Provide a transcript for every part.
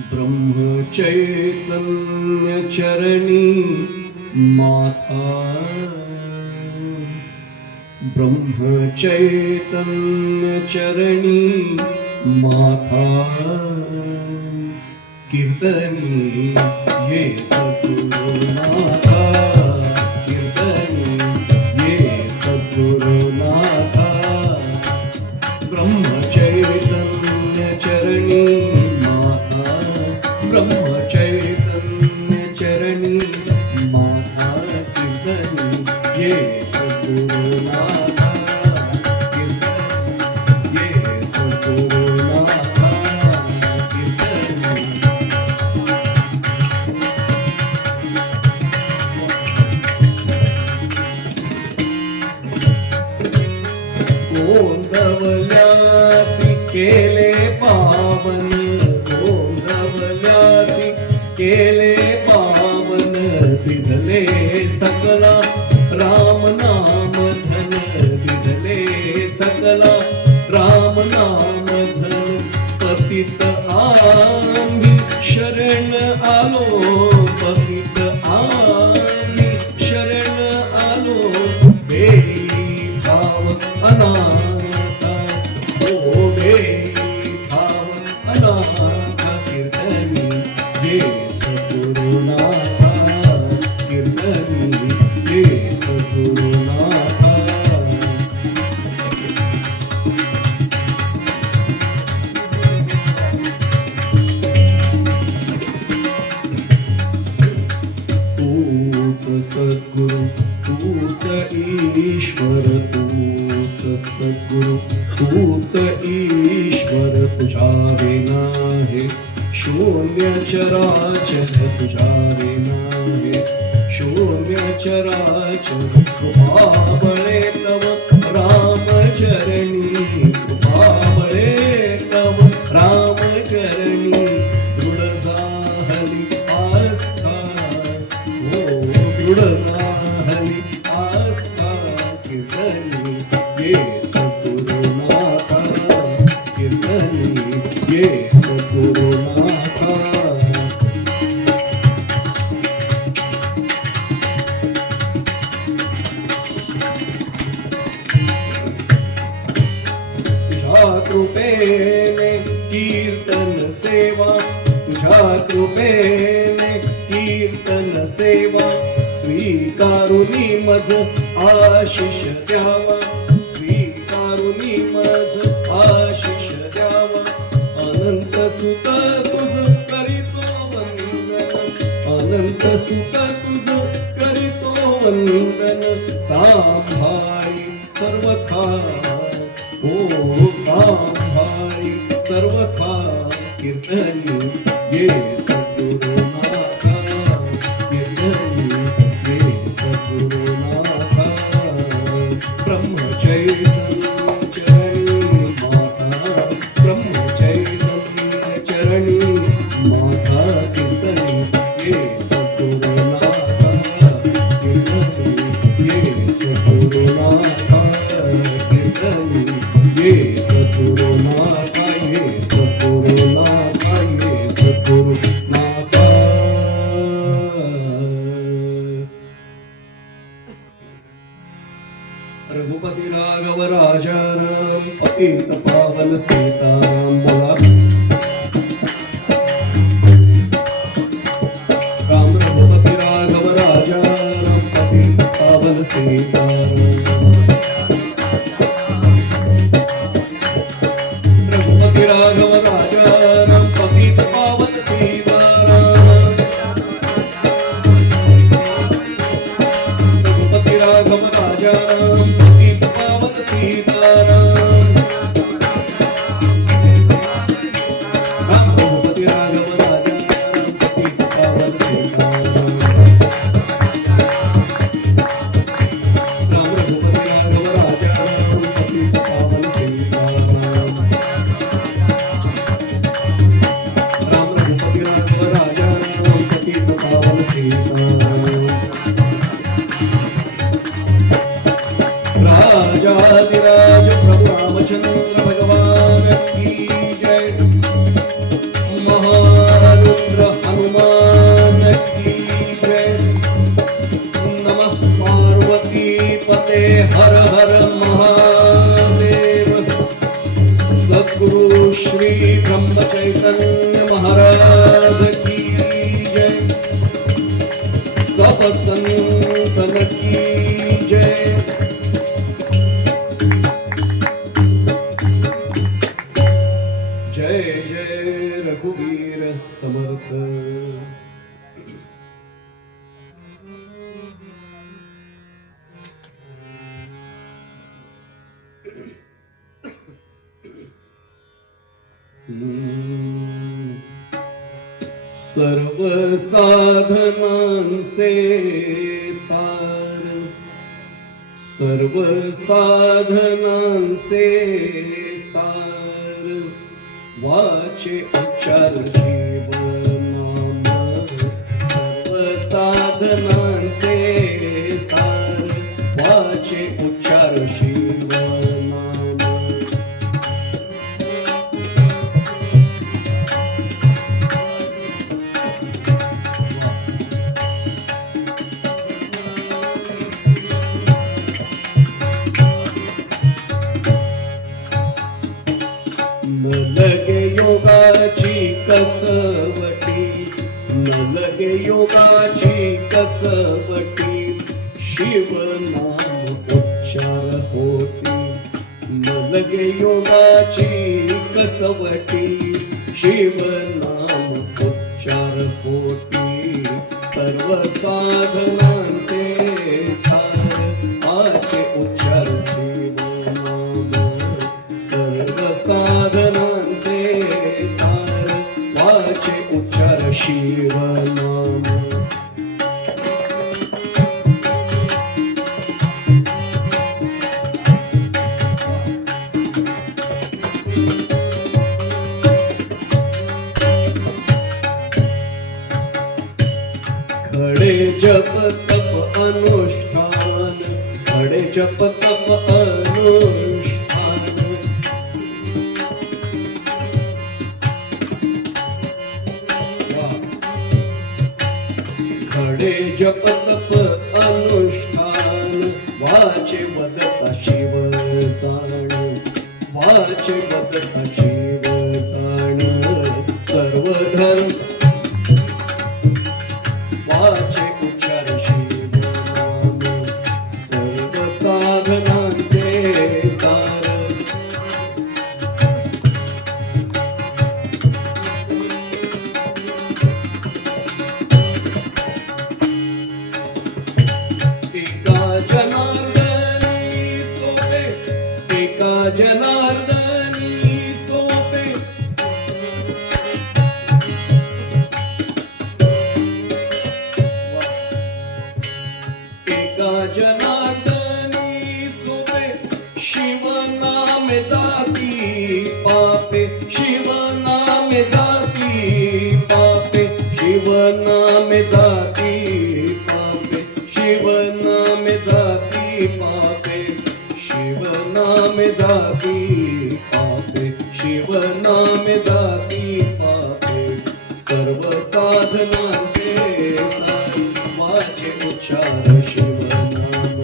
ब्रह्मचैतन्य चरणी माथा ब्रह्मचैतन्य चरणी माथा कीर्तनी ये सद्गुरुनाथा कीर्तनी ये सद्गुरुनाथा ब्रह्मचैतन्य चरणी माथा ब्रह्मचैतन्य चरणी माथा कीर्तनी ये सद्गुरुनाथा कीर्तनी ये सद्गुरुनाथा कीर्तनी गोंदवल्यासी केले पावन गोंदवल्यासी केले पावन विधले सकला राम नाम धन विधले सकला राम नाम धन पतित आम्ही शरण आलो पतित आम्ही शरण आलो देई भाव अनाथा ओ देई भाव अनाथा कीर्तनी ये सद्गुरुनाथा कीर्तनी ये सद्गुरुनाथा तूच सद्गुरु तूच ईश्वर तूच सद्गुरु तूच ईश्वर तुझ्या विना हे शून्य चराचर तुझ्या विना हे शून्य चराचर कृपाबळे तव रामचरणी कृपाबळे तव रामचरणी दृढ झाली आस्था ओ दृढ झाली आस्था कीर्तनी ये सद्गुरुनाथा कीर्तनी ये सद्गुरुनाथा तुझ्या कृपेने कीर्तन सेवा तुझ्या कृपेने कीर्तन सेवा स्वीकारुनी मज आशिष द्यावा स्वीकारुनी मज आशिष द्यावा अनंत सुख तुझ करीतो वंदन अनंत सुख तुझ करीतो वंदन सांभाळी सर्वथा ओ सांभाळी सर्वथा कीर्तनी ये सद्गुरुनाथा कीर्तनी ये सद्गुरुनाथा ब्रह्मचैतन्य चरणी माता ब्रह्मचैतन्य चरणी माता कीर्तनी ये सद्गुरुनाथा कीर्तनी ये सद्गुरुनाथा कीर्तनी ये सद्गुरुनाथा ये सद्गुरुनाथा ये सद्गुरुनाथा रघुपती राघव राजाराम पतित पावन सीताराम बोला राम रघुपती राघव राजाराम पतित पावन सीताराम रघुपती राघव राजाराम पतित पावन सीताराम रघुपती राघव राजाराम पतित पावन सीताराम राम रघुपती राघव राजाराम पतित पावन सीताराम राम रघुपती राघव राजाराम पतित पावन सीताराम राम रघुपती राघव राजाराम पतित पावन सीताराम राजाधिराज प्रभु रामचंद्र भगवान की जय चैतन्य महाराज की जय, सब संतन की जय। जय जय रघुवीर समर्थ। सर्व साधनांचे सार, सर्व साधनांचे सार, वाचे उच्चार जीवनाम। सर्व साधनांचे सार, वाचे उच्चार शिवनाम। न लगे योगाची कसवटी, न लगे योगाची कसवटी, शिवनाम उच्चार होती। न लगे योगाची कसवटी, शिवनाम उच्चार होती। सर्व साधनांचे सार, वाचे उच्चार शिवनाम। सर्व साधनांचे सार, वाचे उच्चार शिवनाम। खडे जप तप अनुष्ठान, खडे जप तप अनुष्ठान। खडे जप तप अनुष्ठान, वाचे वदता शिव जाण, वाचे वदता शिव जाण। सर्व धर्म वाचे उच्चार शिवनाम। सर्व साधनांचे सार, एका जनार्दनी सोपे, एका जनार्दनी सोपे। एका जनार्दनी सोपे, शिव नामे जाती पापे, शिव नामे जाती पापे। शिव नामे जाती पापे, शिव नामे जाती पापे। शिव नामे जाती पापे, शिव नामे जाती पापे। सर्व साधनांचे सार, वाचे उच्चार शिवनाम।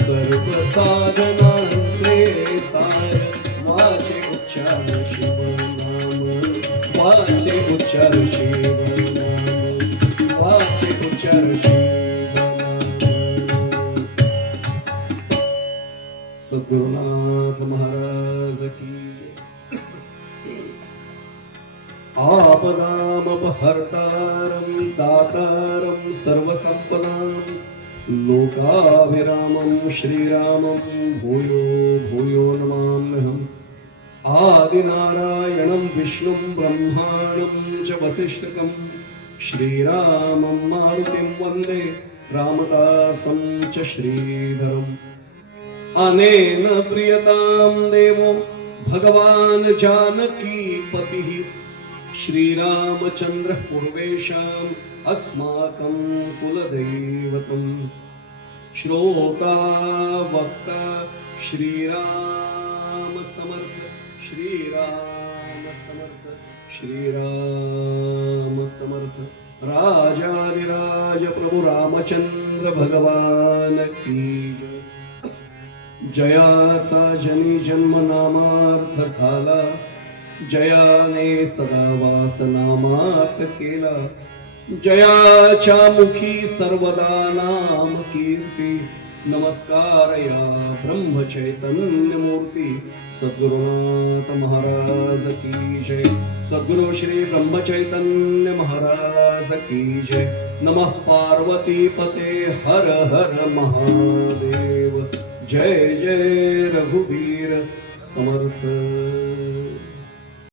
सर्व साधनांचे सार, वाचे उच्चार शिवनाम। वाचे उच्चार शिवनाम, वाचे उच्चार शिवनाम। सद्गुरुनाथ महाराज की आपदामपहर्तारं दातारं सर्वसम्पदां, लोकाभिरामं श्रीरामं भूयो भूयो नमाम्यहम्। आदिनारायणं विष्णुं ब्रह्माणं च वसिष्ठकं, श्रीरामं मारुतिं वन्दे रामदासं च श्रीधरम्। अनेन प्रियतां देवो भगवान् जानकीपतिः, श्रीरामचन्द्रः पूर्वेषाम् अस्माकं कुलदैवतम्। श्रोता वक्ता श्रीराम समर्थ, श्रीराम समर्थ, श्रीराम समर्थ। राजाधिराज प्रभु रामचंद्र भगवान की जय। जयाचा जनी जन्म नामार्थ झाला, जयाने सदा वासनामात केला, जयाच्या मुखी सर्वदा नाम कीर्ती. नमस्कार या ब्रह्मचैतन्य मूर्ती सद्गुरुनाथ महाराज की जय. सद्गुरु श्री ब्रह्मचैतन्य महाराज की जय. नमः पार्वती पते हर हर महादेव. जय जय रघुवीर समर्थ.